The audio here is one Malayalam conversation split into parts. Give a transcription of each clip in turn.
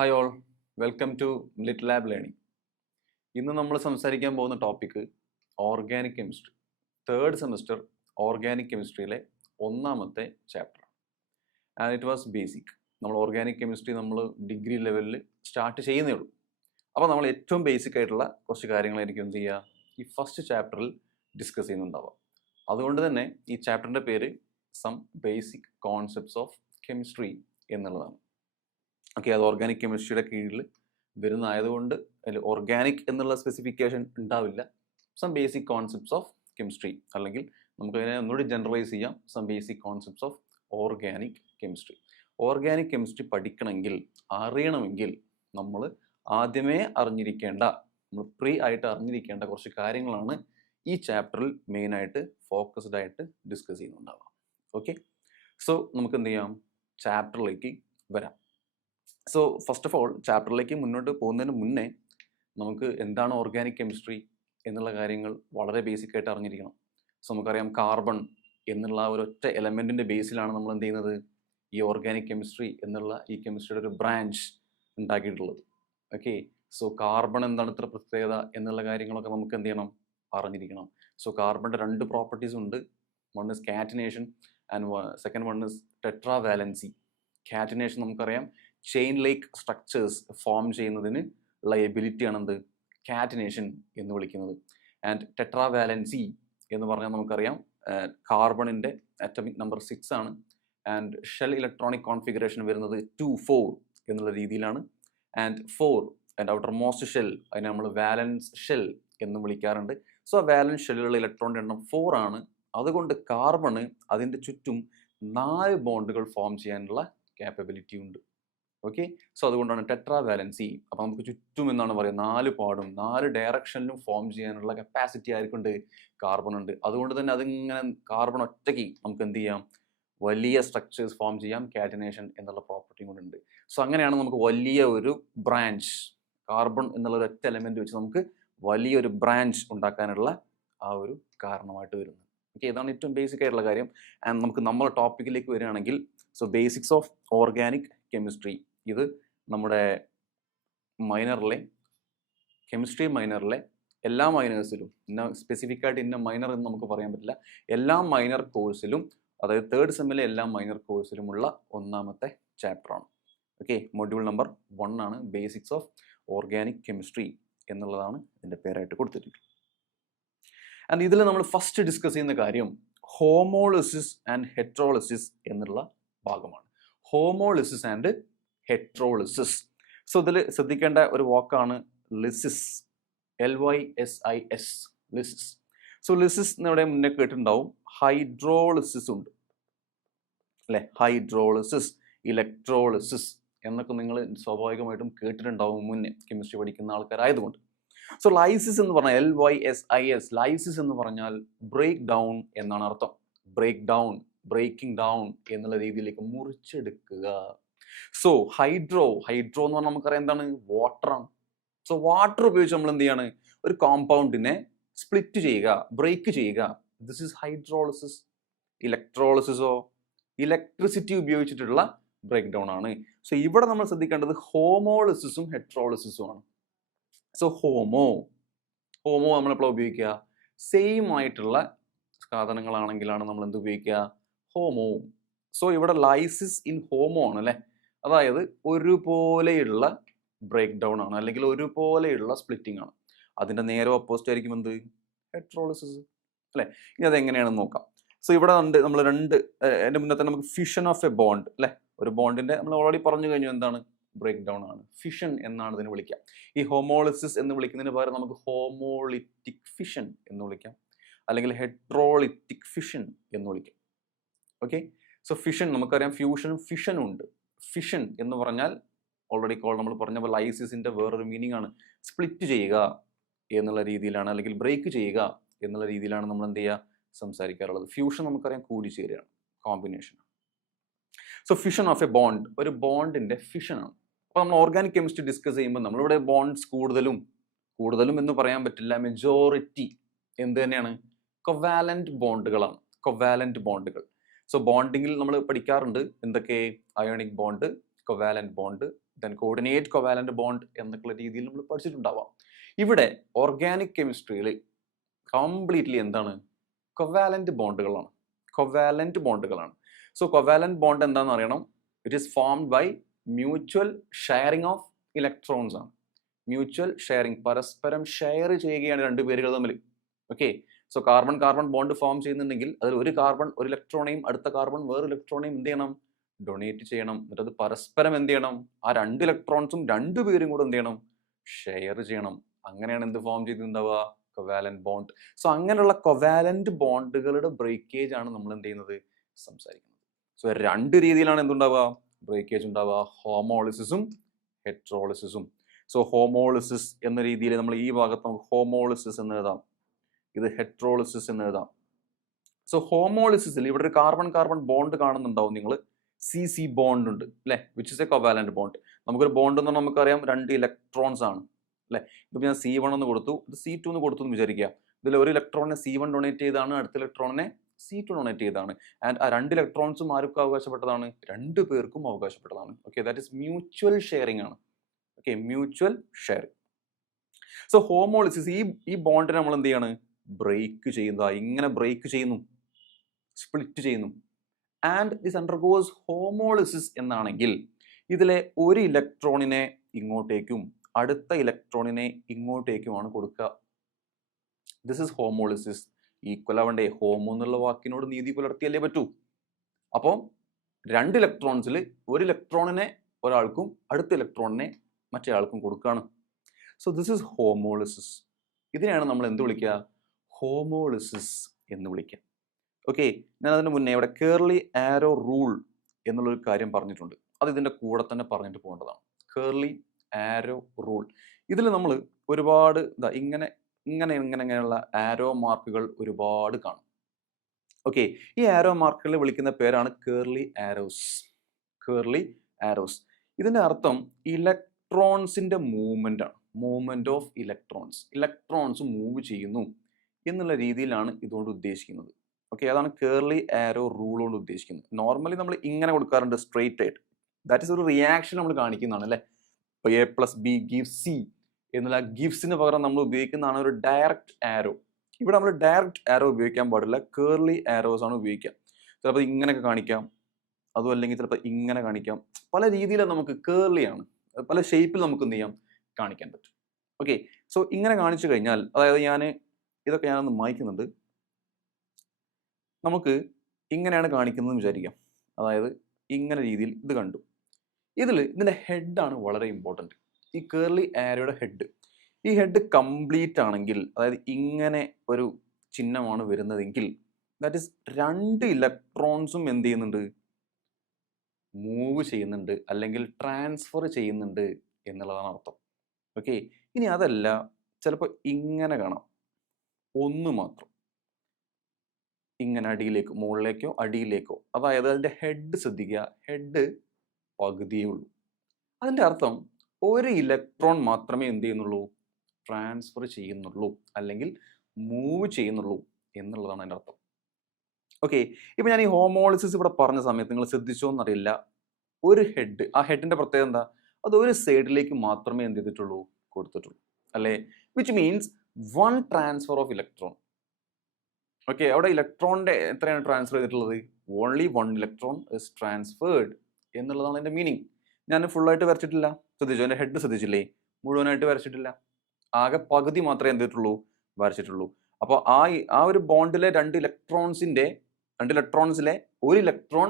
Hi all, welcome to Lit Lab learning. ഇന്ന് നമ്മൾ സംസാരിക്കാൻ പോകുന്ന topic organic chemistry, third semester organic കെമിസ്ട്രിയിലെ ഒന്നാമത്തെ chapter. And it was basic. നമ്മൾ ഓർഗാനിക് കെമിസ്ട്രി നമ്മൾ ഡിഗ്രി ലെവലിൽ സ്റ്റാർട്ട് ചെയ്യുന്നേ ഉള്ളൂ. അപ്പോൾ നമ്മൾ ഏറ്റവും ബേസിക് ആയിട്ടുള്ള കുറച്ച് കാര്യങ്ങളായിരിക്കും എന്ത് ചെയ്യുക, ഈ ഫസ്റ്റ് ചാപ്റ്ററിൽ ഡിസ്കസ് ചെയ്യുന്നുണ്ടാവുക. അതുകൊണ്ട് തന്നെ ഈ ചാപ്റ്ററിൻ്റെ പേര് some basic concepts of chemistry എന്നുള്ളതാണ്. ഓക്കെ, അത് ഓർഗാനിക് കെമിസ്ട്രിയുടെ കീഴിൽ വരുന്നതായതുകൊണ്ട് അതിൽ ഓർഗാനിക് എന്നുള്ള സ്പെസിഫിക്കേഷൻ ഉണ്ടാവില്ല. Some basic concepts of chemistry, അല്ലെങ്കിൽ നമുക്കതിനെ ഒന്നുകൂടി ജനറലൈസ് ചെയ്യാം, some basic concepts of organic chemistry. Organic chemistry പഠിക്കണമെങ്കിൽ, അറിയണമെങ്കിൽ നമ്മൾ ആദ്യമേ അറിഞ്ഞിരിക്കേണ്ട, നമ്മൾ പ്രീ ആയിട്ട് അറിഞ്ഞിരിക്കേണ്ട കുറച്ച് കാര്യങ്ങളാണ് ഈ ചാപ്റ്ററിൽ മെയിനായിട്ട് ഫോക്കസ്ഡ് ആയിട്ട് ഡിസ്കസ് ചെയ്യുന്നുണ്ടാവുക. ഓക്കെ, സോ നമുക്ക് എന്ത് ചെയ്യാം, ചാപ്റ്ററിലേക്ക് വരാം. സോ ഫസ്റ്റ് ഓഫ് ഓൾ, ചാപ്റ്ററിലേക്ക് മുന്നോട്ട് പോകുന്നതിന് മുന്നേ നമുക്ക് എന്താണ് ഓർഗാനിക് കെമിസ്ട്രി എന്നുള്ള കാര്യങ്ങൾ വളരെ ബേസിക് ആയിട്ട് അറിഞ്ഞിരിക്കണം. സോ നമുക്കറിയാം, കാർബൺ എന്നുള്ള ഒരൊറ്റ എലമെൻറ്റിൻ്റെ ബേസിലാണ് നമ്മൾ എന്ത് ചെയ്യുന്നത്, ഈ ഓർഗാനിക് കെമിസ്ട്രി എന്നുള്ള ഈ കെമിസ്ട്രിയുടെ ഒരു ബ്രാഞ്ച് ഉണ്ടാക്കിയിട്ടുള്ളത്. ഓക്കെ, സോ കാർബൺ എന്താണ് ഇത്ര പ്രത്യേകത എന്നുള്ള കാര്യങ്ങളൊക്കെ നമുക്ക് എന്ത് ചെയ്യണം, അറിഞ്ഞിരിക്കണം. സോ കാർബണിൻ്റെ രണ്ട് പ്രോപ്പർട്ടീസ് ഉണ്ട്. One is catenation and second one is tetravalency. Catenation നമുക്കറിയാം, ചെയിൻ ലൈക്ക് സ്ട്രക്ചേഴ്സ് ഫോം ചെയ്യുന്നതിന് ഉള്ള എബിലിറ്റിയാണ് എന്ത്, കാറ്റിനേഷൻ എന്ന് വിളിക്കുന്നത്. ആൻഡ് ടെട്രാവാലൻസി എന്ന് പറഞ്ഞാൽ നമുക്കറിയാം, കാർബണിൻ്റെ അറ്റോമിക് നമ്പർ 6 ആണ്. ആൻഡ് ഷെൽ ഇലക്ട്രോണിക് കോൺഫിഗറേഷൻ വരുന്നത് 2,4 എന്നുള്ള രീതിയിലാണ്. And 4 and outer most shell, അതിനെ നമ്മൾ വാലൻസ് ഷെൽ എന്ന് വിളിക്കാറുണ്ട്. സോ ആ വാലൻസ് ഷെല്ലുകളുടെ ഇലക്ട്രോണിൻ്റെ എണ്ണം 4 ആണ്. അതുകൊണ്ട് കാർബണ് അതിൻ്റെ ചുറ്റും 4 ബോണ്ടുകൾ ഫോം ചെയ്യാനുള്ള ക്യാപ്പബിലിറ്റി ഉണ്ട്. ഓക്കെ, സോ അതുകൊണ്ടാണ് ടെട്രാവാലൻസി. അപ്പോൾ നമുക്ക് ചുറ്റും എന്നാണ് പറയുക, 4 പാടും 4 ഡയറക്ഷനിലും ഫോം ചെയ്യാനുള്ള കപ്പാസിറ്റി ആയിരിക്കുന്നുണ്ട്, കാർബൺ ഉണ്ട്. അതുകൊണ്ട് തന്നെ അതിങ്ങനെ കാർബൺ ഒറ്റയ്ക്ക് നമുക്ക് എന്ത് ചെയ്യാം, വലിയ സ്ട്രക്ചേഴ്സ് ഫോം ചെയ്യാം, കാറ്റിനേഷൻ എന്നുള്ള പ്രോപ്പർട്ടിയും കൂടെ ഉണ്ട്. സോ അങ്ങനെയാണ് നമുക്ക് വലിയ ഒരു ബ്രാഞ്ച്, കാർബൺ എന്നുള്ള ഒരു ഒറ്റ എലമെന്റ് വെച്ച് നമുക്ക് വലിയൊരു ബ്രാഞ്ച് ഉണ്ടാക്കാനുള്ള ആ ഒരു കാരണമായിട്ട് വരുന്നത്. ഓക്കെ, ഇതാണ് ഏറ്റവും ബേസിക് ആയിട്ടുള്ള കാര്യം. ആൻഡ് നമുക്ക് നമ്മുടെ ടോപ്പിക്കിലേക്ക് വരികയാണെങ്കിൽ, so basics of organic chemistry, ഇത് നമ്മുടെ മൈനറിലെ കെമിസ്ട്രി മൈനറിലെ എല്ലാ മൈനേഴ്സിലും, ഇന്ന സ്പെസിഫിക് ആയിട്ട് ഇന്ന മൈനർ എന്ന് നമുക്ക് പറയാൻ പറ്റില്ല, എല്ലാ മൈനർ കോഴ്സിലും, അതായത് തേർഡ് സെമ്മിലെ എല്ലാ മൈനർ കോഴ്സിലുമുള്ള ഒന്നാമത്തെ ചാപ്റ്ററാണ്. ഓക്കെ, മൊഡ്യൂൾ നമ്പർ 1 ആണ്, ബേസിക്സ് ഓഫ് ഓർഗാനിക് കെമിസ്ട്രി എന്നുള്ളതാണ് ഇതിൻ്റെ പേരായിട്ട് കൊടുത്തിട്ടുള്ളത്. ആൻഡ് ഇതിൽ നമ്മൾ ഫസ്റ്റ് ഡിസ്കസ് ചെയ്യുന്ന കാര്യം ഹോമോളിസിസ് ആൻഡ് ഹെട്രോളിസിസ് എന്നുള്ള ഭാഗമാണ്. ഹോമോളിസിസ് ആൻഡ് ഹെട്രോളിസിസ്. സോ ഇതിൽ ശ്രദ്ധിക്കേണ്ട ഒരു വാക്കാണ് ലിസിസ്, LYSIS, ലിസിസ്. സോ ലിസിസ് എന്നിവിടെ മുന്നേ കേട്ടിട്ടുണ്ടാവും. ഹൈഡ്രോളിസിസ് ഉണ്ട് അല്ലെ, ഹൈഡ്രോളിസിസ്, ഇലക്ട്രോളിസിസ് എന്നൊക്കെ നിങ്ങൾ സ്വാഭാവികമായിട്ടും കേട്ടിട്ടുണ്ടാവും മുന്നേ, കെമിസ്ട്രി പഠിക്കുന്ന ആൾക്കാരായതുകൊണ്ട്. സോ ലൈസിസ് എന്ന് പറഞ്ഞാൽ LYSIS, ലൈസിസ് എന്ന് പറഞ്ഞാൽ ബ്രേക്ക് ഡൗൺ എന്നാണ് അർത്ഥം. ബ്രേക്ക് ഡൗൺ, ബ്രേക്കിംഗ് ഡൗൺ എന്നുള്ള രീതിയിലേക്ക് മുറിച്ചെടുക്കുക. സോ ഹൈഡ്രോ എന്ന് പറഞ്ഞാൽ നമുക്കറിയാം എന്താണ്, വാട്ടറാണ്. സോ വാട്ടർ ഉപയോഗിച്ച് നമ്മൾ എന്ത് ചെയ്യാണ്, ഒരു കോമ്പൗണ്ടിനെ സ്പ്ലിറ്റ് ചെയ്യുക, ബ്രേക്ക് ചെയ്യുക. This is hydrolysis. ഇലക്ട്രോളിസിസോ, ഇലക്ട്രിസിറ്റി ഉപയോഗിച്ചിട്ടുള്ള ബ്രേക്ക് ഡൗൺ ആണ്. സോ ഇവിടെ നമ്മൾ ശ്രദ്ധിക്കേണ്ടത് ഹോമോളിസിസും ഹെട്രോളിസിസും ആണ്. സോ ഹോമോ നമ്മളെപ്പോഴും ഉപയോഗിക്കുക, സെയിം ആയിട്ടുള്ള സാധനങ്ങളാണെങ്കിലാണ് നമ്മൾ എന്ത് ഉപയോഗിക്കുക, ഹോമോ. സോ ഇവിടെ ലൈസിസ് ഇൻ ഹോമോ ആണ് അല്ലെ, അതായത് ഒരുപോലെയുള്ള ബ്രേക്ക് ഡൗൺ ആണ്, അല്ലെങ്കിൽ ഒരുപോലെയുള്ള സ്പ്ലിറ്റിംഗ് ആണ്. അതിൻ്റെ നേരെ ഓപ്പോസിറ്റ് ആയിരിക്കും എന്ത്, ഹെട്രോളിസിസ് അല്ലെ. ഇനി അതെങ്ങനെയാണെന്ന് നോക്കാം. സോ ഇവിടെ നമ്മൾ എൻ്റെ മുന്നേ തന്നെ നമുക്ക് ഫിഷൻ ഓഫ് എ ബോണ്ട് അല്ലെ, ഒരു ബോണ്ടിന്റെ നമ്മൾ ഓൾറെഡി പറഞ്ഞു കഴിഞ്ഞു എന്താണ്, ബ്രേക്ക് ഡൗൺ ആണ്, ഫിഷൻ എന്നാണ് ഇതിന് വിളിക്കുക. ഈ ഹോമോളിസിസ് എന്ന് വിളിക്കുന്നതിന് പകരം നമുക്ക് ഹോമോളിറ്റിക് ഫിഷൻ എന്ന് വിളിക്കാം, അല്ലെങ്കിൽ ഹെട്രോളിറ്റിക് ഫിഷൻ എന്ന് വിളിക്കാം. ഓക്കെ, സോ ഫിഷൻ നമുക്കറിയാം, ഫ്യൂഷനും ഫിഷനും ഉണ്ട്. ഫിഷൻ എന്ന് പറഞ്ഞാൽ ഓൾറെഡി നമ്മൾ പറഞ്ഞപ്പോൾ ലൈസിസിന്റെ വേറൊരു മീനിങ് ആണ്, സ്പ്ലിറ്റ് ചെയ്യുക എന്നുള്ള രീതിയിലാണ്, അല്ലെങ്കിൽ ബ്രേക്ക് ചെയ്യുക എന്നുള്ള രീതിയിലാണ് നമ്മൾ എന്ത് ചെയ്യുക, സംസാരിക്കാറുള്ളത്. ഫ്യൂഷൻ നമുക്കറിയാം കൂടിച്ചേരുകയാണ്, combination. So fission of a bond, ഒരു ബോണ്ടിന്റെ ഫിഷൻ ആണ്. അപ്പോൾ നമ്മൾ ഓർഗാനിക് കെമിസ്ട്രി ഡിസ്കസ് ചെയ്യുമ്പോൾ നമ്മളിവിടെ ബോണ്ട്സ് കൂടുതലും എന്ന് പറയാൻ പറ്റില്ല, മെജോറിറ്റി എന്ത് തന്നെയാണ്, കൊവാലന്റ് ബോണ്ടുകളാണ്, കൊവാലന്റ് ബോണ്ടുകൾ. സോ ബോണ്ടിങ്ങിൽ നമ്മൾ പഠിക്കാറുണ്ട് എന്തൊക്കെ, ionic bond, covalent bond, then coordinate covalent bond എന്നൊക്കെയുള്ള രീതിയിൽ നമ്മൾ പഠിച്ചിട്ടുണ്ടാവാം. ഇവിടെ ഓർഗാനിക് കെമിസ്ട്രിയിൽ കംപ്ലീറ്റ്ലി എന്താണ്? കൊവാലന്റ് ബോണ്ടുകളാണ്. കൊവാലന്റ് ബോണ്ടുകളാണ്. സോ കൊവാലന്റ് ബോണ്ട് എന്താണെന്ന് അറിയണം. It is formed by mutual sharing of electrons ആണ്. മ്യൂച്വൽ ഷെയറിംഗ്, പരസ്പരം ഷെയർ ചെയ്യുകയാണ് രണ്ട് പേരുകൾ തമ്മിൽ. Okay, so carbon carbon bond form ചെയ്യുന്നുണ്ടെങ്കിൽ അതിൽ ഒരു കാർബൺ ഒരു ഇലക്ട്രോണെയും അടുത്ത കാർബൺ വേറെ ഇലക്ട്രോണെയും എന്ത് ചെയ്യണം? ഡൊണേറ്റ് ചെയ്യണം. എന്നിട്ട് അത് പരസ്പരം എന്ത് ചെയ്യണം? ആ രണ്ട് ഇലക്ട്രോൺസും രണ്ടുപേരും കൂടെ എന്ത് ചെയ്യണം? ഷെയർ ചെയ്യണം. അങ്ങനെയാണ് എന്ത് ഫോം ചെയ്തിട്ടുണ്ടാവുക? Covalent bond. സോ അങ്ങനെയുള്ള കൊവാലന്റ് ബോണ്ടുകളുടെ ബ്രേക്കേജ് ആണ് നമ്മൾ എന്ത് ചെയ്യുന്നത്? സംസാരിക്കുന്നത്. സോ രണ്ട് രീതിയിലാണ് എന്തുണ്ടാവുക? ബ്രേക്കേജ് ഉണ്ടാവുക. ഹോമോളിസിസും ഹെട്രോളിസിസും. സോ ഹോമോളിസിസ് എന്ന രീതിയിൽ നമ്മൾ ഈ ഭാഗത്ത് നമുക്ക് ഹോമോളിസിസ് എന്ന് എഴുതാം, ഇത് ഹെട്രോളിസിസ് എന്ന് എഴുതാം. സോ ഹോമോളിസിസിൽ ഇവിടെ ഒരു കാർബൺ കാർബൺ ബോണ്ട് കാണുന്നുണ്ടാവും നിങ്ങൾ. സി ബോണ്ട് ഉണ്ട് അല്ലെ, which is A covalent bond. നമുക്കൊരു ബോണ്ട് എന്ന് പറഞ്ഞാൽ നമുക്കറിയാം രണ്ട് ഇലക്ട്രോൺസ് ആണ് അല്ലെ. ഇതിപ്പോൾ ഞാൻ C1 എന്ന് കൊടുത്തു, ഇത് C2 എന്ന് കൊടുത്തു എന്ന് വിചാരിക്കുക. ഇതിൽ ഒരു ഇലക്ട്രോണിനെ C1 ഡൊണേറ്റ് ചെയ്താണ്, അടുത്ത ഇലക്ട്രോണിനെ C2 ഡൊണേറ്റ് ചെയ്താണ്. ആൻഡ് ആ രണ്ട് ഇലക്ട്രോൺസും ആർക്കും അവകാശപ്പെട്ടതാണ്? രണ്ടു പേർക്കും അവകാശപ്പെട്ടതാണ്. Okay, that is mutual sharing ആണ്. Okay, mutual sharing. So homolysis ഈ ബോണ്ടിനെ നമ്മൾ എന്ത് ചെയ്യാണ്? ബ്രേക്ക് ചെയ്യുന്നതാ. ഇങ്ങനെ ബ്രേക്ക് ചെയ്യുന്നു, സ്പ്ലിറ്റ് ചെയ്യുന്നു. ആൻഡ് ദിസ് അണ്ടർഗോസ് ഹോമോളിസിസ് എന്നാണെങ്കിൽ ഇതിലെ ഒരു ഇലക്ട്രോണിനെ ഇങ്ങോട്ടേക്കും അടുത്ത ഇലക്ട്രോണിനെ ഇങ്ങോട്ടേക്കുമാണ് കൊടുക്കുക. This is homolysis. ഈക്വൽ ആവണ്ടേ? ഹോമോ എന്നുള്ള വാക്കിനോട് നീതി പുലർത്തിയല്ലേ പറ്റൂ. അപ്പോൾ രണ്ട് ഇലക്ട്രോൺസിൽ ഒരു ഇലക്ട്രോണിനെ ഒരാൾക്കും അടുത്ത ഇലക്ട്രോണിനെ മറ്റേ ആൾക്കും കൊടുക്കുകയാണ്. So this is homolysis. ഇതിനെയാണ് നമ്മൾ എന്ത് വിളിക്കുക? ഹോമോളിസിസ് എന്ന് വിളിക്കുക. ഓക്കെ, ഞാൻ അതിന് മുന്നേ ഇവിടെ കേർലി ആരോ റൂൾ എന്നുള്ളൊരു കാര്യം പറഞ്ഞിട്ടുണ്ട്. അത് ഇതിൻ്റെ കൂടെ തന്നെ പറഞ്ഞിട്ട് പോകേണ്ടതാണ്. കേർലി ആരോ റൂൾ. ഇതിൽ നമ്മൾ ഒരുപാട് ഇങ്ങനെ ഇങ്ങനെ ഇങ്ങനെയുള്ള ആരോ മാർക്കുകൾ ഒരുപാട് കാണും. ഓക്കെ, ഈ ആരോ മാർക്കുകൾ വിളിക്കുന്ന പേരാണ് കേർലി ആരോസ്. Curly arrows. ഇതിൻ്റെ അർത്ഥം ഇലക്ട്രോൺസിന്റെ മൂവ്മെന്റ് ആണ്. Movement of electrons. Electrons move ചെയ്യുന്നു എന്നുള്ള രീതിയിലാണ് ഇതുകൊണ്ട് ഉദ്ദേശിക്കുന്നത്. ഓക്കെ, അതാണ് കേർലി ആരോ റൂൾ കൊണ്ട് ഉദ്ദേശിക്കുന്നത്. നോർമലി നമ്മൾ ഇങ്ങനെ കൊടുക്കാറുണ്ട്, സ്ട്രെയിറ്റ് ആയിട്ട്. ദാറ്റ് ഇസ് ഒരു റിയാക്ഷൻ നമ്മൾ കാണിക്കുന്നതാണ് അല്ലേ. ഇപ്പോൾ A+B gives C എന്നുള്ള ഗിഫ്റ്റ്സിന് പകരം നമ്മൾ ഉപയോഗിക്കുന്നതാണ് ഒരു ഡയറക്റ്റ് ആരോ. ഇവിടെ നമ്മൾ ഡയറക്റ്റ് ആരോ ഉപയോഗിക്കാൻ പാടില്ല, കേർലി ആരോസ് ആണ് ഉപയോഗിക്കുക. ചിലപ്പോൾ ഇങ്ങനെയൊക്കെ കാണിക്കാം, അതും അല്ലെങ്കിൽ ചിലപ്പോൾ ഇങ്ങനെ കാണിക്കാം. പല രീതിയിൽ നമുക്ക് കേർലി ആണ്, പല ഷേപ്പിൽ നമുക്ക് എന്ത് ചെയ്യാം? കാണിക്കാൻ പറ്റും. ഓക്കെ, സോ ഇങ്ങനെ കാണിച്ചു കഴിഞ്ഞാൽ, അതായത് ഇതൊക്കെ ഞാനൊന്ന് മായ്ക്കുന്നുണ്ട്. നമുക്ക് ഇങ്ങനെയാണ് കാണിക്കുന്നതെന്ന് വിചാരിക്കാം. അതായത് ഇങ്ങനെ രീതിയിൽ ഇത് കണ്ടു. ഇതിൻ്റെ ഹെഡാണ് വളരെ ഇമ്പോർട്ടൻറ്റ്. ഈ കേർലി ആരോയുടെ ഹെഡ്. ഈ ഹെഡ് കംപ്ലീറ്റ് ആണെങ്കിൽ, അതായത് ഇങ്ങനെ ഒരു ചിഹ്നമാണ് വരുന്നതെങ്കിൽ, ദാറ്റ് ഇസ് രണ്ട് ഇലക്ട്രോൺസും എന്ത് ചെയ്യുന്നുണ്ട്? മൂവ് ചെയ്യുന്നുണ്ട്, അല്ലെങ്കിൽ ട്രാൻസ്ഫർ ചെയ്യുന്നുണ്ട് എന്നുള്ളതാണ് അർത്ഥം. ഓക്കെ, ഇനി അതല്ല, ചിലപ്പോൾ ഇങ്ങനെ കാണാം, ഒന്ന് മാത്രം ഇങ്ങനെ അടിയിലേക്കോ മുകളിലേക്കോ അടിയിലേക്കോ. അതായത് അതിൻ്റെ ഹെഡ് ശ്രദ്ധിക്കുക, ഹെഡ് പകുതിയേ ഉള്ളൂ. അതിൻ്റെ അർത്ഥം ഒരു ഇലക്ട്രോൺ മാത്രമേ എന്ത് ചെയ്യുന്നുള്ളൂ? ട്രാൻസ്ഫർ ചെയ്യുന്നുള്ളൂ, അല്ലെങ്കിൽ മൂവ് ചെയ്യുന്നുള്ളൂ എന്നുള്ളതാണ് അതിൻ്റെ അർത്ഥം. ഓക്കെ, ഇപ്പം ഞാൻ ഈ ഹോമോളിസിസ് ഇവിടെ പറഞ്ഞ സമയത്ത് നിങ്ങൾ ശ്രദ്ധിച്ചോ എന്നറിയില്ല, ഒരു ഹെഡ്, ആ ഹെഡിൻ്റെ പ്രത്യേകത എന്താ? അത് ഒരു സൈഡിലേക്ക് മാത്രമേ എന്ത് ചെയ്തിട്ടുള്ളൂ? കൊടുത്തിട്ടുള്ളൂ അല്ലേ. Which means one transfer of electron. Okay, അവിടെ ഇലക്ട്രോണിന്റെ എത്രയാണ് ട്രാൻസ്ഫർ ചെയ്തിട്ടുള്ളത്? Only one electron is transferred എന്നുള്ളതാണ് അതിന്റെ മീനിങ്. ഞാൻ ഫുള്ളായിട്ട് വരച്ചിട്ടില്ല, ശ്രദ്ധിച്ചു? എൻ്റെ ഹെഡ് ശ്രദ്ധിച്ചില്ലേ? മുഴുവനായിട്ട് വരച്ചിട്ടില്ല, ആകെ പകുതി മാത്രമേ എന്ത് ചെയ്തിട്ടുള്ളൂ? വരച്ചിട്ടുള്ളൂ. അപ്പോൾ ആ ഒരു ബോണ്ടിലെ രണ്ട് ഇലക്ട്രോൺസിലെ ഒരു ഇലക്ട്രോൺ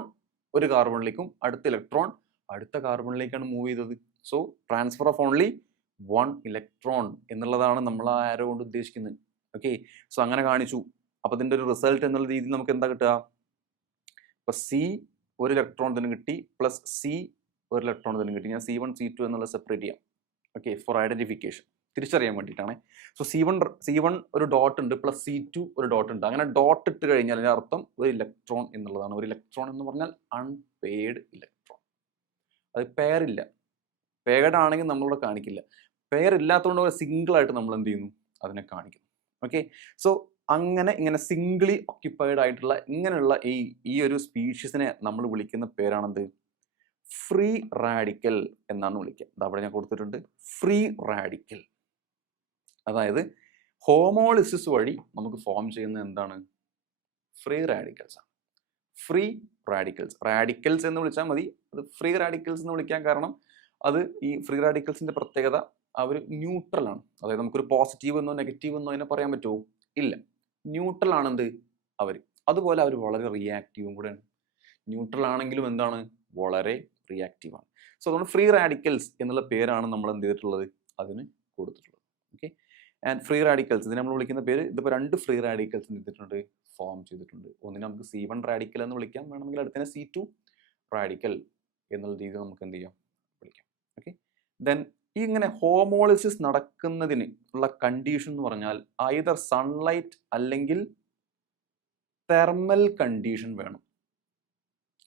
ഒരു കാർബണിലേക്കും അടുത്ത ഇലക്ട്രോൺ അടുത്ത കാർബണിലേക്കാണ് മൂവ് ചെയ്തത്. So transfer of only one electron എന്നുള്ളതാണ് നമ്മൾ ആ ആരോ കൊണ്ട് ഉദ്ദേശിക്കുന്നത്. ഓക്കെ, സോ അങ്ങനെ കാണിച്ചു. അപ്പോൾ ഇതിൻ്റെ ഒരു റിസൾട്ട് എന്നുള്ള രീതിയിൽ നമുക്ക് എന്താ കിട്ടുക? ഇപ്പം C ഒരു ഇലക്ട്രോൺ തന്നെ കിട്ടി, പ്ലസ് C ഒരു ഇലക്ട്രോൺ തന്നെ കിട്ടി. ഞാൻ C1 C2 എന്നുള്ളത് സെപ്പറേറ്റ് ചെയ്യാം. ഓക്കെ, ഫോർ ഐഡന്റിഫിക്കേഷൻ, തിരിച്ചറിയാൻ വേണ്ടിയിട്ടാണ്. സോ C1 ഒരു ഡോട്ട് ഉണ്ട്, പ്ലസ് C2 ഒരു ഡോട്ട് ഉണ്ട്. അങ്ങനെ ഡോട്ട് ഇട്ട് കഴിഞ്ഞാൽ അതിൻ്റെ അർത്ഥം ഒരു ഇലക്ട്രോൺ എന്നുള്ളതാണ്. ഒരു ഇലക്ട്രോൺ എന്ന് പറഞ്ഞാൽ അൺപെയർഡ് ഇലക്ട്രോൺ. അത് പെയറില്ല. പെയർഡ് ആണെങ്കിൽ നമ്മളിവിടെ കാണിക്കില്ല. പെയർ ഇല്ലാത്തതുകൊണ്ട് ഒരു സിംഗിൾ ആയിട്ട് നമ്മൾ എന്ത് ചെയ്യുന്നു? അതിനെ കാണിക്കുന്നു. ഓക്കെ, സോ ഇങ്ങനെ സിംഗിളി ഓക്യുപ്പൈഡ് ആയിട്ടുള്ള ഇങ്ങനെയുള്ള ഈ ഒരു സ്പീഷീസിനെ നമ്മൾ വിളിക്കുന്ന പേരാണെന്ത്? ഫ്രീ റാഡിക്കൽ എന്നാണ് വിളിക്കുക. അവിടെ ഞാൻ കൊടുത്തിട്ടുണ്ട് ഫ്രീ റാഡിക്കൽ. അതായത് ഹോമോളിസിസ് വഴി നമുക്ക് ഫോം ചെയ്യുന്ന എന്താണ്? ഫ്രീ റാഡിക്കൽസ് ആണ്. Free radicals. റാഡിക്കൽസ് എന്ന് വിളിച്ചാൽ മതി, അത് ഫ്രീ റാഡിക്കൽസ് എന്ന് വിളിക്കാൻ കാരണം അത് ഈ ഫ്രീ റാഡിക്കൽസിന്റെ പ്രത്യേകത അവർ ന്യൂട്രൽ ആണ്. അതായത് നമുക്കൊരു പോസിറ്റീവ് എന്നോ നെഗറ്റീവ് എന്നോ അതിനെ പറയാൻ പറ്റുമോ? ഇല്ല, ന്യൂട്രൽ ആണെന്ത് അവർ. അതുപോലെ അവർ വളരെ റിയാക്റ്റീവും കൂടെയാണ്. ന്യൂട്രൽ ആണെങ്കിലും എന്താണ്? വളരെ റിയാക്റ്റീവ് ആണ്. സോ അതുകൊണ്ട് ഫ്രീ റാഡിക്കൽസ് എന്നുള്ള പേരാണ് നമ്മൾ എന്ത് ചെയ്തിട്ടുള്ളത്? അതിന് കൊടുത്തിട്ടുള്ളത്. ഓക്കെ. ആൻഡ് ഫ്രീ റാഡിക്കൽസ് ഇതിനെ നമ്മൾ വിളിക്കുന്ന പേര്, ഇതിപ്പോൾ 2 ഫ്രീ റാഡിക്കൽസ് ചെയ്തിട്ടുണ്ട്, ഫോം ചെയ്തിട്ടുണ്ട്. ഒന്നിനെ നമുക്ക് C1 റാഡിക്കൽ എന്ന് വിളിക്കാം, വേണമെങ്കിൽ അടുത്തതിനെ C2 റാഡിക്കൽ എന്നുള്ള രീതിയിൽ നമുക്ക് എന്ത് ചെയ്യാം? വിളിക്കാം. ഓക്കെ. ദെൻ ഈ ഇങ്ങനെ ഹോമോളിസിസ് നടക്കുന്നതിന് ഉള്ള കണ്ടീഷൻ എന്ന് പറഞ്ഞാൽ ഐദർ സൺലൈറ്റ് അല്ലെങ്കിൽ തെർമൽ കണ്ടീഷൻ വേണം.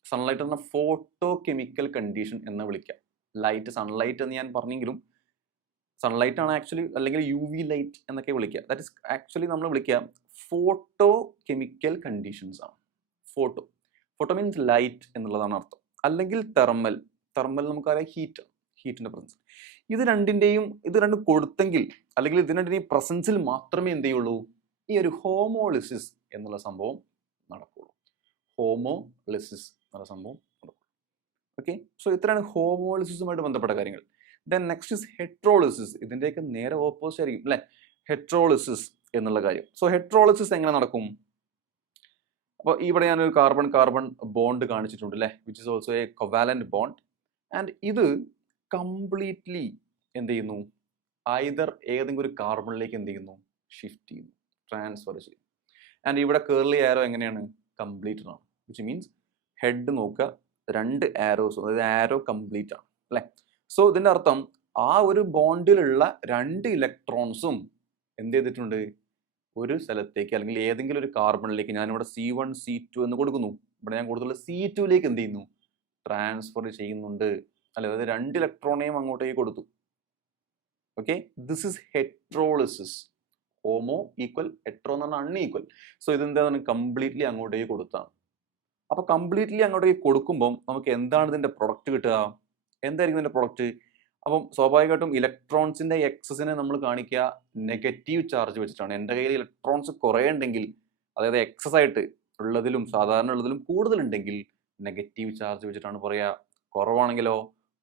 സൺലൈറ്റ് എന്ന ഫോട്ടോ കെമിക്കൽ കണ്ടീഷൻ എന്ന് വിളിക്കാം. ലൈറ്റ് സൺലൈറ്റ് എന്ന് ഞാൻ പറഞ്ഞെങ്കിലും സൺലൈറ്റ് ആണ് ആക്ച്വലി, അല്ലെങ്കിൽ UV ലൈറ്റ് എന്നൊക്കെ വിളിക്കുക. ദാറ്റ് ഇസ് ആക്ച്വലി നമ്മൾ വിളിക്കുക ഫോട്ടോ കെമിക്കൽ കണ്ടീഷൻസ് ആണ്. ഫോട്ടോ മീൻസ് ലൈറ്റ് എന്നുള്ളതാണ് അർത്ഥം. അല്ലെങ്കിൽ തെർമൽ നമുക്കറിയാം ഹീറ്റിന്റെ പ്രസൻസ്. ഇത് രണ്ടും കൊടുത്തെങ്കിൽ, അല്ലെങ്കിൽ ഇതിന് രണ്ടിന്റെയും പ്രസൻസിൽ മാത്രമേ എന്ത് ചെയ്യുള്ളൂ? ഈ ഒരു ഹോമോളിസിസ് എന്നുള്ള സംഭവം നടക്കുള്ളൂ. ഹോമോളിസിസ് എന്നുള്ള സംഭവം നടക്കുള്ളൂ. ഓക്കെ. സോ ഇത്രയാണ് ഹോമോളിസിസുമായിട്ട് ബന്ധപ്പെട്ട കാര്യങ്ങൾ. Then next is heterolysis. ഇതിൻ്റെയൊക്കെ നേരെ ഓപ്പോസിറ്റ് ആയിരിക്കും അല്ലെ, ഹെട്രോളിസിസ് എന്നുള്ള കാര്യം. സോ ഹെട്രോളിസിസ് എങ്ങനെ നടക്കും? അപ്പോൾ ഇവിടെ ഞാനൊരു കാർബൺ ബോണ്ട് കാണിച്ചിട്ടുണ്ട് അല്ലേ, which is also A covalent bond. And ഇത് കംപ്ലീറ്റ്ലി എന്ത് ചെയ്യുന്നു? ഐദർ ഏതെങ്കിലും ഒരു കാർബണിലേക്ക് എന്ത് ചെയ്യുന്നു? ഷിഫ്റ്റ് ചെയ്യുന്നു, ട്രാൻസ്ഫർ ചെയ്യുന്നു. ആൻഡ് ഇവിടെ കേർലി ആരോ എങ്ങനെയാണ്? കംപ്ലീറ്റഡ് ആണ്. വിച്ച് മീൻസ് ഹെഡ് നോക്കുക, 2 ആരോസ്, അതായത് ആരോ കംപ്ലീറ്റ് ആണ് അല്ലേ. സോ ഇതിന്റെ അർത്ഥം ആ ഒരു ബോണ്ടിലുള്ള 2 ഇലക്ട്രോൺസും എന്ത് ചെയ്തിട്ടുണ്ട്? ഒരു സ്ഥലത്തേക്ക് അല്ലെങ്കിൽ ഏതെങ്കിലും ഒരു കാർബണിലേക്ക്, ഞാനിവിടെ C1 C2 എന്ന് കൊടുക്കുന്നു, ഇവിടെ ഞാൻ കൊടുത്തുള്ള C2ലേക്ക് എന്ത് ചെയ്യുന്നു? ട്രാൻസ്ഫർ ചെയ്യുന്നുണ്ട് അല്ലെ. അതായത് 2 ഇലക്ട്രോണേയും അങ്ങോട്ടേക്ക് കൊടുത്തു. Okay. This is heterolysis. Homo equal, hetero എന്ന് പറഞ്ഞാൽ അൺഈക്വൽ. സോ ഇതെന്താണ്? കംപ്ലീറ്റ്ലി അങ്ങോട്ടേക്ക് കൊടുത്താണ്. അപ്പൊ കംപ്ലീറ്റ്ലി അങ്ങോട്ടേക്ക് കൊടുക്കുമ്പോൾ നമുക്ക് എന്താണ് ഇതിന്റെ പ്രൊഡക്റ്റ് കിട്ടുക? എന്തായിരിക്കും ഇതിന്റെ പ്രൊഡക്റ്റ്? അപ്പം സ്വാഭാവികമായിട്ടും ഇലക്ട്രോൺസിന്റെ എക്സസിനെ നമ്മൾ കാണിക്കുക നെഗറ്റീവ് ചാർജ് വെച്ചിട്ടാണ്. എൻ്റെ കയ്യിൽ ഇലക്ട്രോൺസ് കുറേ ഉണ്ടെങ്കിൽ, അതായത് എക്സസ് ആയിട്ട് ഉള്ളതിലും സാധാരണ ഉള്ളതിലും കൂടുതലുണ്ടെങ്കിൽ നെഗറ്റീവ് ചാർജ് വെച്ചിട്ടാണ് പറയുക. കുറവാണെങ്കിലോ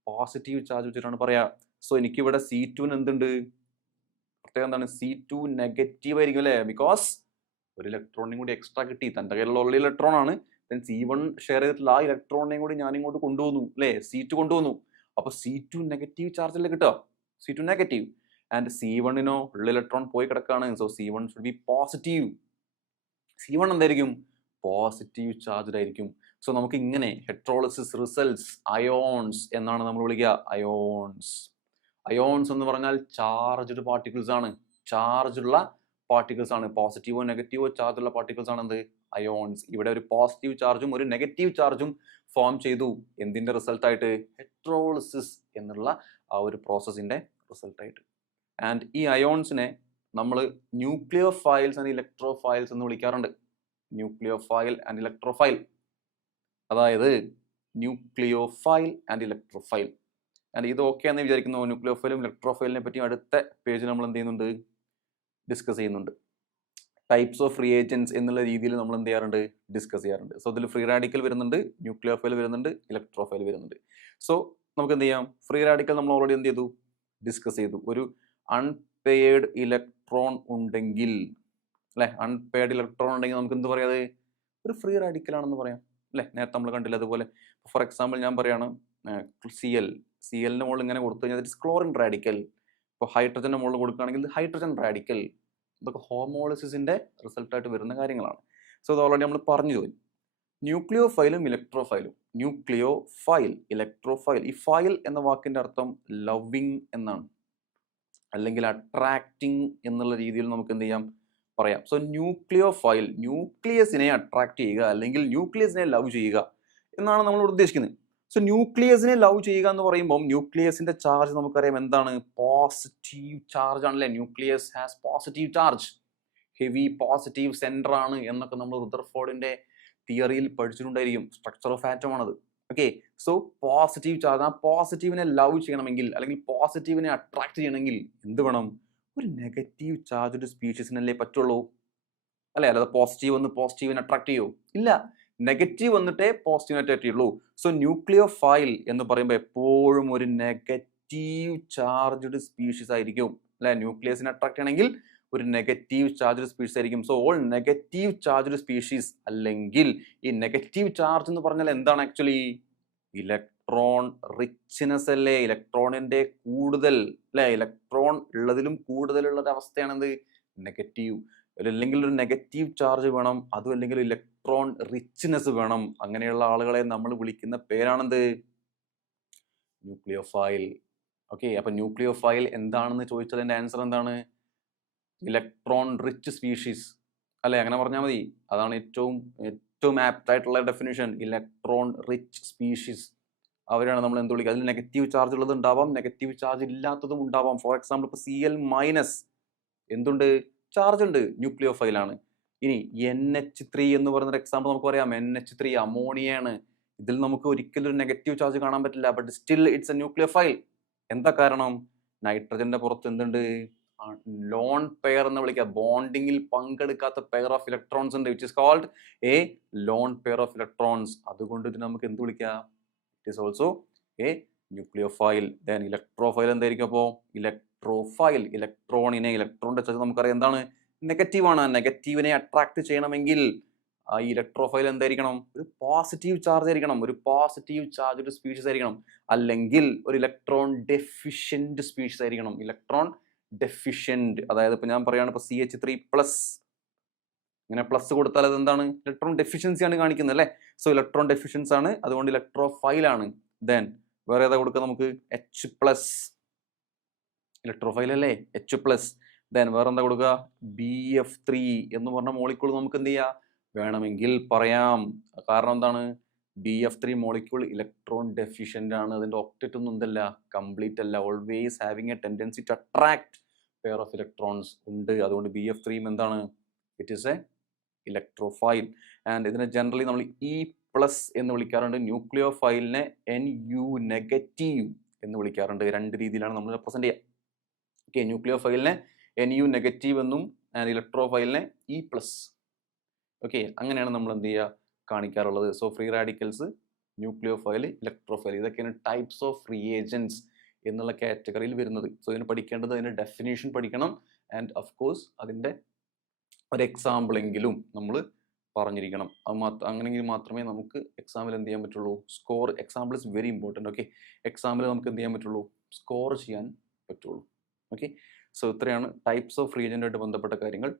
പോസിറ്റീവ് ചാർജ് വെച്ചിട്ടാണ് പറയുക. സോ എനിക്കിവിടെ C2 എന്തുണ്ട്? പ്രത്യേകം എന്താണ്? C2 നെഗറ്റീവ് ആയിരിക്കും അല്ലേ, ബിക്കോസ് ഒരു ഇലക്ട്രോണിനും കൂടി എക്സ്ട്രാ കിട്ടി. തൻ്റെ കയ്യിലുള്ള ഇലക്ട്രോൺ ആണ്, C1 ഷെയർ ചെയ്തിട്ടുള്ള ആ ഇലക്ട്രോണിനെയും കൂടി ഞാൻ ഇങ്ങോട്ട് കൊണ്ടുവന്നു അല്ലേ, C2 കൊണ്ടുവന്നു. അപ്പൊ C2 നെഗറ്റീവ് ചാർജ് അല്ലേ കിട്ടുക? C2 negative. ആൻഡ് C1 ഉള്ള ഇലക്ട്രോൺ പോയി കിടക്കാണ്. So C1 should be positive. C1 എന്തായിരിക്കും? പോസിറ്റീവ് ചാർജ് ആയിരിക്കും. സോ നമുക്ക് ഇങ്ങനെ ഹെട്രോളിസിസ് റിസൾട്ട്സ് അയോൺസ് എന്നാണ് നമ്മൾ വിളിക്കുക. അയോൺസ് എന്ന് പറഞ്ഞാൽ ചാർജ്ഡ് പാർട്ടിക്കിൾസ് ആണ്. ചാർജുള്ള പാർട്ടിക്കിൾസ് ആണ്. പോസിറ്റീവോ നെഗറ്റീവോ ചാർജുള്ള പാർട്ടിക്കിൾസ് ആണ് എന്ത്? അയോൺസ്. ഇവിടെ ഒരു പോസിറ്റീവ് ചാർജും ഒരു നെഗറ്റീവ് ചാർജും ഫോം ചെയ്തു. എന്തിന്റെ റിസൾട്ട് ആയിട്ട്? ഹെട്രോളിസിസ് എന്നുള്ള ആ ഒരു പ്രോസസ്സിന്റെ റിസൾട്ട് ആയിട്ട്. ആൻഡ് ഈ അയോൺസിനെ നമ്മൾ ന്യൂക്ലിയോഫൈൽസ് ആൻഡ് ഇലക്ട്രോഫൈൽസ് എന്ന് വിളിക്കാറുണ്ട്. Nucleophile and electrophile. അതായത് ന്യൂക്ലിയോഫൈൽ ആൻഡ് ഇലക്ട്രോഫൈൽ. ആൻഡ് ഇത് ഓക്കെ എന്ന് വിചാരിക്കുന്നു. ന്യൂക്ലിയോഫൈലും ഇലക്ട്രോഫൈലിനെ പറ്റി അടുത്ത പേജിൽ നമ്മൾ എന്ത് ചെയ്യുന്നുണ്ട്? ഡിസ്കസ് ചെയ്യുന്നുണ്ട്. ടൈപ്സ് ഓഫ് റിയേജൻസ് എന്നുള്ള രീതിയിൽ നമ്മൾ എന്ത് ചെയ്യാറുണ്ട്? ഡിസ്കസ് ചെയ്യാറുണ്ട്. സോ ഇതിൽ ഫ്രീ റാഡിക്കൽ വരുന്നുണ്ട്, ന്യൂക്ലിയോഫൈൽ വരുന്നുണ്ട്, ഇലക്ട്രോഫൈൽ വരുന്നുണ്ട്. സോ നമുക്ക് എന്ത് ചെയ്യാം? ഫ്രീ റാഡിക്കൽ നമ്മൾ ഓൾറെഡി എന്ത് ചെയ്തു? ഡിസ്കസ് ചെയ്തു. ഒരു അൺപെയർഡ് ഇലക്ട്രോൺ ഉണ്ടെങ്കിൽ അല്ലെ, അൺപെയർഡ് ഇലക്ട്രോൺ ഉണ്ടെങ്കിൽ നമുക്ക് എന്ത് പറയാത്? ഒരു ഫ്രീ റാഡിക്കൽ ആണെന്ന് പറയാം അല്ലെ. നേരത്തെ നമ്മൾ കണ്ടില്ല. അതുപോലെ ഫോർ എക്സാമ്പിൾ ഞാൻ പറയാണ് CLന്റെ മുകളിൽ ഇങ്ങനെ കൊടുത്തു കഴിഞ്ഞാൽ ഇറ്റ്സ് ക്ലോറിൻ റാഡിക്കൽ. ഇപ്പോൾ ഹൈഡ്രജന്റെ മുകളിൽ കൊടുക്കുകയാണെങ്കിൽ ഹൈഡ്രജൻ റാഡിക്കൽ. ഇതൊക്കെ ഹോമോളിസിസിന്റെ റിസൾട്ടായിട്ട് വരുന്ന കാര്യങ്ങളാണ്. സോ ഇത് ഓൾറെഡി നമ്മൾ പറഞ്ഞു പോയി. ന്യൂക്ലിയോഫൈലും ഇലക്ട്രോഫൈലും. Nucleophile, electrophile. ഈ ഫൈൽ എന്ന വാക്കിന്റെ അർത്ഥം ലവിങ് എന്നാണ്, അല്ലെങ്കിൽ അട്രാക്റ്റിംഗ് എന്നുള്ള രീതിയിൽ നമുക്ക് എന്ത് ചെയ്യാം? പറയാം. സോ ന്യൂക്ലിയോഫൈൽ, ന്യൂക്ലിയസിനെ അട്രാക്ട് ചെയ്യുക അല്ലെങ്കിൽ ന്യൂക്ലിയസിനെ ലവ് ചെയ്യുക എന്നാണ് നമ്മൾ ഉദ്ദേശിക്കുന്നത്. സോ ന്യൂക്ലിയസിനെ ലവ് ചെയ്യുക എന്ന് പറയുമ്പോൾ ന്യൂക്ലിയസിന്റെ ചാർജ് നമുക്കറിയാം എന്താണ്? പോസിറ്റീവ് ചാർജ് ആണല്ലേ. Nucleus has positive charge, heavy positive centre ആണ് എന്നൊക്കെ നമ്മൾ റുദർഫോർഡിന്റെ തിയറിയിൽ പഠിച്ചിട്ടുണ്ടായിരിക്കും. സ്ട്രക്ചർ ഓഫ് ആറ്റം ആണത്. ഓക്കെ. സോ പോസിറ്റീവ് ചാർജ്, ആ പോസിറ്റീവിനെ ലവ് ചെയ്യണമെങ്കിൽ അല്ലെങ്കിൽ പോസിറ്റീവിനെ അട്രാക്ട് ചെയ്യണമെങ്കിൽ എന്ത് വേണം? ഒരു നെഗറ്റീവ് ചാർജ്ഡ് സ്പീഷീസിനല്ലേ പറ്റുള്ളൂ, അല്ലേ? അല്ലാതെ പോസിറ്റീവ് വന്ന് പോസിറ്റീവിനെ അട്രാക്ട് ചെയ്യോ? ഇല്ല. നെഗറ്റീവ് വന്നിട്ടേ പോസിറ്റീവിനെ അട്രാക്ട് ചെയ്യുള്ളൂ. സോ ന്യൂക്ലിയോഫൈൽ എന്ന് പറയുമ്പോൾ എപ്പോഴും ഒരു നെഗറ്റീവ് ചാർജ്ഡ് സ്പീഷീസ് ആയിരിക്കും, അല്ലെ? ന്യൂക്ലിയസിനെ അട്രാക്ട് ചെയ്യണമെങ്കിൽ ഒരു നെഗറ്റീവ് ചാർജ്ഡ് സ്പീഷീസ് ആയിരിക്കും. So all negative charged species, അല്ലെങ്കിൽ ഈ നെഗറ്റീവ് ചാർജ് എന്ന് പറഞ്ഞാൽ എന്താണ് ആക്ച്വലി? ഇലക്ട്രോൺ റിച്ച്നെസ് അല്ലേ? ഇലക്ട്രോണിന്റെ കൂടുതൽ, അല്ലെ? ഇലക്ട്രോൺ ഉള്ളതിലും കൂടുതലുള്ള ഒരു അവസ്ഥയാണ് എന്ത്? നെഗറ്റീവ്. അല്ലെങ്കിൽ ഒരു നെഗറ്റീവ് ചാർജ് വേണം, അതും അല്ലെങ്കിൽ ഇലക്ട്രോൺ റിച്ച്നെസ് വേണം. അങ്ങനെയുള്ള ആളുകളെ നമ്മൾ വിളിക്കുന്ന പേരാണെന്ത്? ന്യൂക്ലിയോഫൈൽ. ഓക്കെ. അപ്പൊ ന്യൂക്ലിയോഫൈൽ എന്താണെന്ന് ചോദിച്ചതിന്റെ ആൻസർ എന്താണ്? ഇലക്ട്രോൺ റിച്ച് സ്പീഷീസ്, അല്ലെ? അങ്ങനെ പറഞ്ഞാൽ മതി. അതാണ് ഏറ്റവും ആപ്റ്റ് ആയിട്ടുള്ള ഡെഫിനിഷൻ. ഇലക്ട്രോൺ റിച്ച് സ്പീഷീസ്, അവരാണ് നമ്മൾ എന്ത് വിളിക്കുക? അതിൽ നെഗറ്റീവ് ചാർജ് ഉള്ളത് ഉണ്ടാവാം, നെഗറ്റീവ് ചാർജ് ഇല്ലാത്തതും ഉണ്ടാവാം. ഫോർ എക്സാമ്പിൾ ഇപ്പൊ Cl- എന്തുണ്ട്? ചാർജ് ഉണ്ട്, ന്യൂക്ലിയോഫൈൽ ആണ്. ഇനി NH3 എന്ന് പറയുന്ന എക്സാമ്പിൾ നമുക്ക് പറയാം. NH3 അമോണിയാണ്. ഇതിൽ നമുക്ക് ഒരിക്കലും ഒരു നെഗറ്റീവ് ചാർജ് കാണാൻ പറ്റില്ല, but still it's a nucleophile. എന്താ കാരണം? നൈട്രജന്റെ പുറത്ത് എന്തുണ്ട്? ലോൺ പെയർ എന്ന് വിളിക്കുക, ബോണ്ടിങ്ങിൽ പങ്കെടുക്കാത്ത പെയർ ഓഫ് ഇലക്ട്രോൺസ് ഉണ്ട്, which is called a lone pair of electrons. അതുകൊണ്ട് ഇത് നമുക്ക് എന്ത് വിളിക്കാം? It is also a nucleophile. Then electrophile എന്തായിരിക്കും? അപ്പോൾ ഇലക്ട്രോഫൈൽ, ഇലക്ട്രോണിന്റെ ചാർജ് നമുക്കറിയാം എന്താണ്? നെഗറ്റീവ് ആണ്. നെഗറ്റീവിനെ അട്രാക്ട് ചെയ്യണമെങ്കിൽ ആ ഇലക്ട്രോഫൈൽ എന്തായിരിക്കണം? ഒരു പോസിറ്റീവ് ചാർജ് ആയിരിക്കണം, ഒരു പോസിറ്റീവ് ചാർജ് ഒരു സ്പീഷീസ് ആയിരിക്കണം, അല്ലെങ്കിൽ ഒരു ഇലക്ട്രോൺ ഡെഫിഷ്യന്റ് സ്പീഷീസ് ആയിരിക്കണം. ഇലക്ട്രോൺ ഡെഫിഷ്യന്റ്, അതായത് ഇപ്പൊ ഞാൻ പറയാണ് ഇപ്പൊ CH3+, ഇങ്ങനെ പ്ലസ് കൊടുത്താൽ അത് എന്താണ്? ഇലക്ട്രോൺ ഡെഫിഷ്യൻസി ആണ് കാണിക്കുന്നത്, അല്ലേ? സോ ഇലക്ട്രോൺ ഡെഫിഷ്യൻസ് ആണ്, അതുകൊണ്ട് ഇലക്ട്രോഫൈൽ ആണ്. ദെൻ വേറെ ഏതാ കൊടുക്കുക നമുക്ക്? H+, ഇലക്ട്രോഫൈൽ അല്ലേ? H+. ദെൻ വേറെ എന്താ കൊടുക്കുക? BF3 എന്ന് പറഞ്ഞ മോളിക്യൂൾ നമുക്ക് എന്ത് ചെയ്യാം? വേണമെങ്കിൽ പറയാം. കാരണം എന്താണ്? BF3 മോളിക്യൂൾ ഇലക്ട്രോൺ ഡെഫിഷ്യന്റ് ആണ്. അതിന്റെ ഒക്ടറ്റ് ഒന്നും എന്തല്ല? കംപ്ലീറ്റ് അല്ല. Always having a tendency to attract pair of electrons ഉണ്ട്. അതുകൊണ്ട് BF3 എന്താണ്? It is a electrophile. And ഇതിനെ ജനറലി നമ്മൾ E+ എന്ന് വിളിക്കാറുണ്ട്. ന്യൂക്ലിയോഫൈലിനെ NU നെഗറ്റീവ് എന്ന് വിളിക്കാറുണ്ട്. രണ്ട് രീതിയിലാണ് നമ്മൾ റെപ്രസെന്റ് ചെയ്യുക. ഓക്കെ. ന്യൂക്ലിയോഫൈലിനെ NU നെഗറ്റീവ് എന്നും ആൻഡ് ഇലക്ട്രോഫൈലിനെ E+. ഓക്കെ. അങ്ങനെയാണ് നമ്മൾ എന്ത് ചെയ്യുക? കാണിക്കാറുള്ളത്. So free radicals, nucleophile, electrophile, ഇതൊക്കെയാണ് ടൈപ്സ് ഓഫ് റിയേജൻസ് എന്നുള്ള കാറ്റഗറിയിൽ വരുന്നത്. സോ ഇതിന് പഠിക്കേണ്ടത് അതിന്റെ ഡെഫിനേഷൻ പഠിക്കണം, ആൻഡ് ഓഫ് കോഴ്സ് അതിന്റെ ഒരു എക്സാമ്പിൾ എങ്കിലും നമ്മൾ പറഞ്ഞിരിക്കണം. അങ്ങനെയെങ്കിൽ മാത്രമേ നമുക്ക് എക്സാമിൽ എന്ത് ചെയ്യാൻ പറ്റുള്ളൂ? Score. Example is very important. Okay. എക്സാമിൽ നമുക്ക് എന്ത് ചെയ്യാൻ പറ്റുള്ളൂ? സ്കോർ ചെയ്യാൻ പറ്റുള്ളൂ. ഓക്കെ. സോ ഇത്രയാണ് ടൈപ്സ് ഓഫ് റിയേജൻ്റായിട്ട് ബന്ധപ്പെട്ട കാര്യങ്ങൾ.